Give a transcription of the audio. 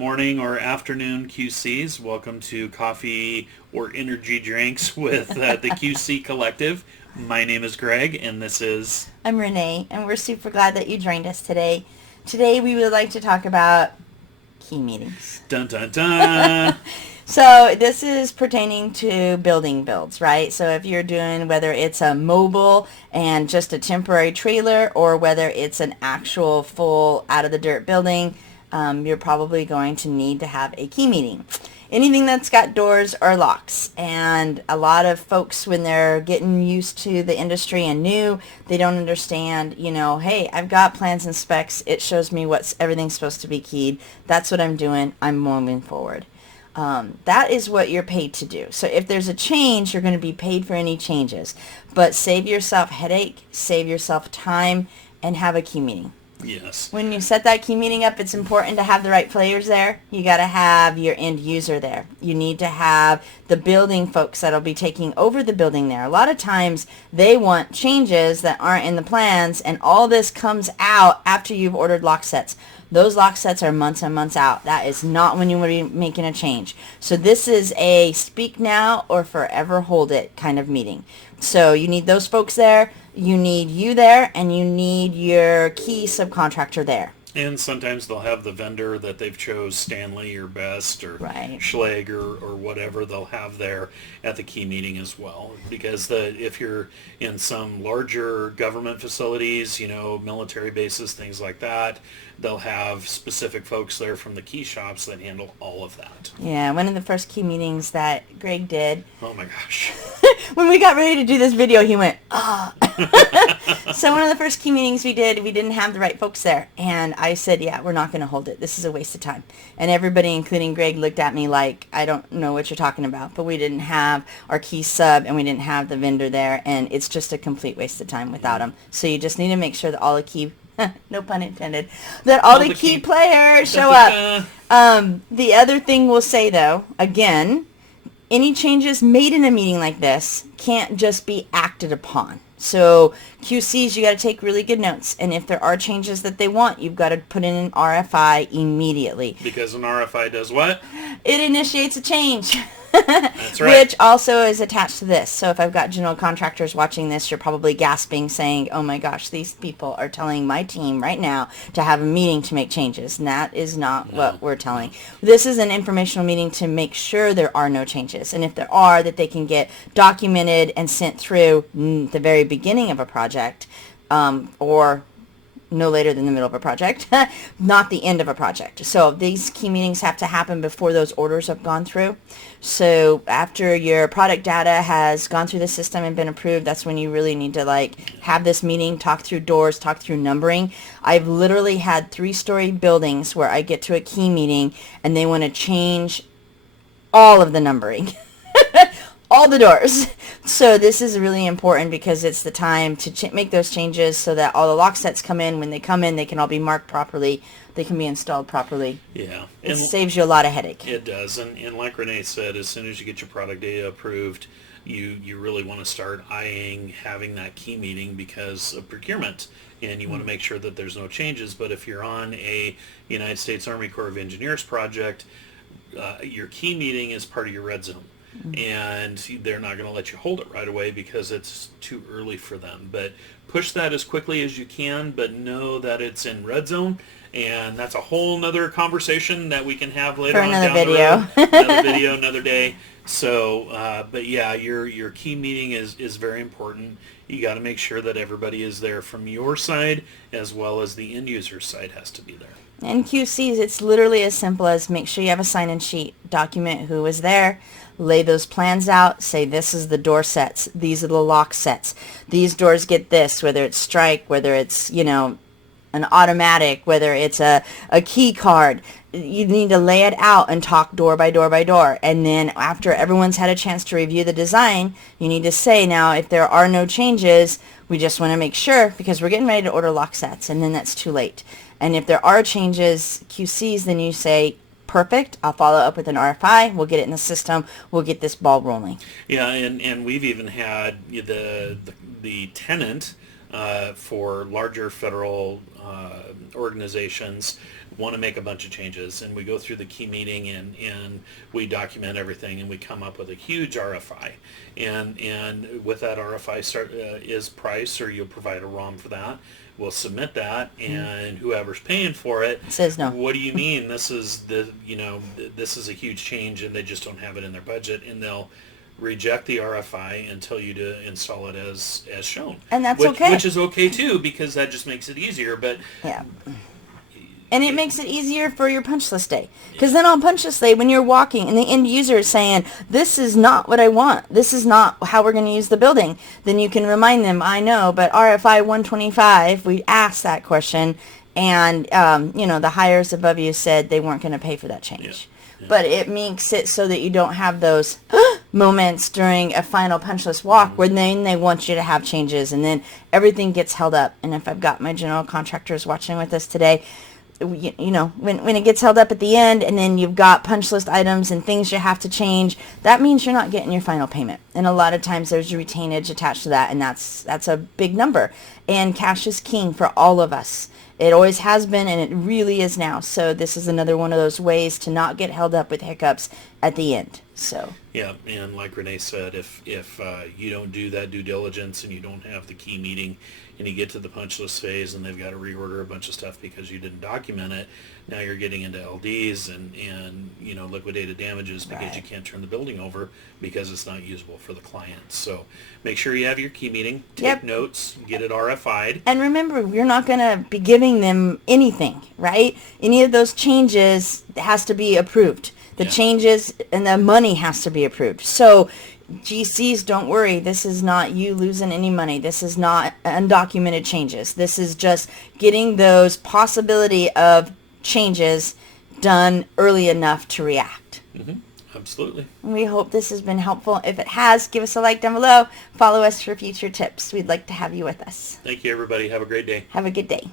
morning or afternoon, QCs. Welcome to Coffee or Energy Drinks with the QC Collective. My name is Greg, and this is... I'm Renee, and we're super glad that you joined us today. Today we would like to talk about key meetings. Dun dun dun! So this is pertaining to building builds, right? So if you're doing, whether it's a mobile and just a temporary trailer, or whether it's an actual full out-of-the-dirt building, you're probably going to need to have a key meeting. Anything that's got doors or locks. And a lot of folks, when they're getting used to the industry and new, they don't understand, hey, I've got plans and specs. It shows me everything's supposed to be keyed. That's what I'm doing. I'm moving forward. That is what you're paid to do. So if there's a change, you're going to be paid for any changes. But save yourself headache, save yourself time, and have a key meeting. Yes. When you set that key meeting up, it's important to have the right players there. You got to have your end user there. You need to have the building folks that'll be taking over the building there. A lot of times they want changes that aren't in the plans, and all this comes out after you've ordered lock sets. Those lock sets are months and months out. That is not when you want to be making a change. So this is a speak now or forever hold it kind of meeting. So you need those folks there. You need you there, and you need your key subcontractor there. And sometimes they'll have the vendor that they've chose, Stanley or Best or Right. Schlage or whatever they'll have there at the key meeting as well. Because if you're in some larger government facilities, military bases, things like that, they'll have specific folks there from the key shops that handle all of that. Yeah, one of the first key meetings that Greg did. Oh my gosh. When we got ready to do this video, he went, ah. So one of the first key meetings we did, we didn't have the right folks there. And I said, yeah, we're not going to hold it. This is a waste of time. And everybody, including Greg, looked at me like, I don't know what you're talking about. But we didn't have our key sub, and we didn't have the vendor there. And it's just a complete waste of time without them. So you just need to make sure that all the key, no pun intended, that all the key players show up. The other thing we'll say, though, again, any changes made in a meeting like this can't just be acted upon. So QCs, you got to take really good notes. And if there are changes that they want, you've got to put in an RFI immediately. Because an RFI does what? It initiates a change. That's right. Which also is attached to this. So if I've got general contractors watching this, you're probably gasping, saying, oh my gosh, these people are telling my team right now to have a meeting to make changes. And that is not what we're telling. This is an informational meeting to make sure there are no changes. And if there are, that they can get documented and sent through the very beginning of a project, or no later than the middle of a project, not the end of a project. So these key meetings have to happen before those orders have gone through. So after your product data has gone through the system and been approved, that's when you really need to have this meeting, talk through doors, talk through numbering. I've literally had 3-story buildings where I get to a key meeting and they want to change all of the numbering. All the doors. So this is really important because it's the time to make those changes so that all the lock sets come in. When they come in, they can all be marked properly. They can be installed properly. Yeah. It saves you a lot of headache. It does. And like Renee said, as soon as you get your product data approved, you really want to start eyeing having that key meeting because of procurement. And you want to make sure that there's no changes. But if you're on a United States Army Corps of Engineers project, your key meeting is part of your red zone. And they're not going to let you hold it right away because it's too early for them. But push that as quickly as you can, but know that it's in red zone. And that's a whole nother conversation that we can have later on down the road. Another video, another day. So, but yeah, your key meeting is very important. You got to make sure that everybody is there from your side as well as the end user side has to be there. And QCs, it's literally as simple as make sure you have a sign-in sheet, document who was there, lay those plans out, say this is the door sets, these are the lock sets, these doors get this, whether it's strike, whether it's, an automatic, whether it's a key card. You need to lay it out and talk door by door by door. And then after everyone's had a chance to review the design, you need to say, now, if there are no changes, we just want to make sure because we're getting ready to order lock sets, and then that's too late. And if there are changes, QCs, then you say, perfect, I'll follow up with an RFI, we'll get it in the system, we'll get this ball rolling. Yeah, and we've even had the tenant for larger federal organizations want to make a bunch of changes, and we go through the key meeting and we document everything, and we come up with a huge RFI, and with that RFI is price, or you'll provide a ROM for that. We'll submit that, and whoever's paying for it says no. What do you mean? This is this is a huge change, and they just don't have it in their budget, and they'll reject the RFI and tell you to install it as shown. And that's okay. Which is okay too, because that just makes it easier. But yeah. And it makes it easier for your punch list day. Because then on punch list day, when you're walking and the end user is saying, this is not what I want, this is not how we're going to use the building, then you can remind them, I know, but RFI 125, we asked that question, and the hires above you said they weren't going to pay for that change. Yeah. But it makes it so that you don't have those moments during a final punch list walk where then they want you to have changes, and then everything gets held up. And if I've got my general contractors watching with us today, when it gets held up at the end, and then you've got punch list items and things you have to change, that means you're not getting your final payment. And a lot of times there's retainage attached to that, and that's a big number. And cash is king for all of us. It always has been, and it really is now. So this is another one of those ways to not get held up with hiccups at the end. So yeah, and like Renee said, if you don't do that due diligence and you don't have the key meeting, and you get to the punch list phase and they've got to reorder a bunch of stuff because you didn't document it, now you're getting into LDs and liquidated damages because Right. you can't turn the building over because it's not usable for the client. So make sure you have your key meeting, take Yep. notes, get it RFI'd. And remember, you're not going to be giving them anything, right? Any of those changes has to be approved. The Yeah. changes and the money has to be approved. So GCs, don't worry. This is not you losing any money. This is not undocumented changes. This is just getting those possibility of changes done early enough to react. Mm-hmm. Absolutely. We hope this has been helpful. If it has, give us a like down below. Follow us for future tips. We'd like to have you with us. Thank you, everybody. Have a great day. Have a good day.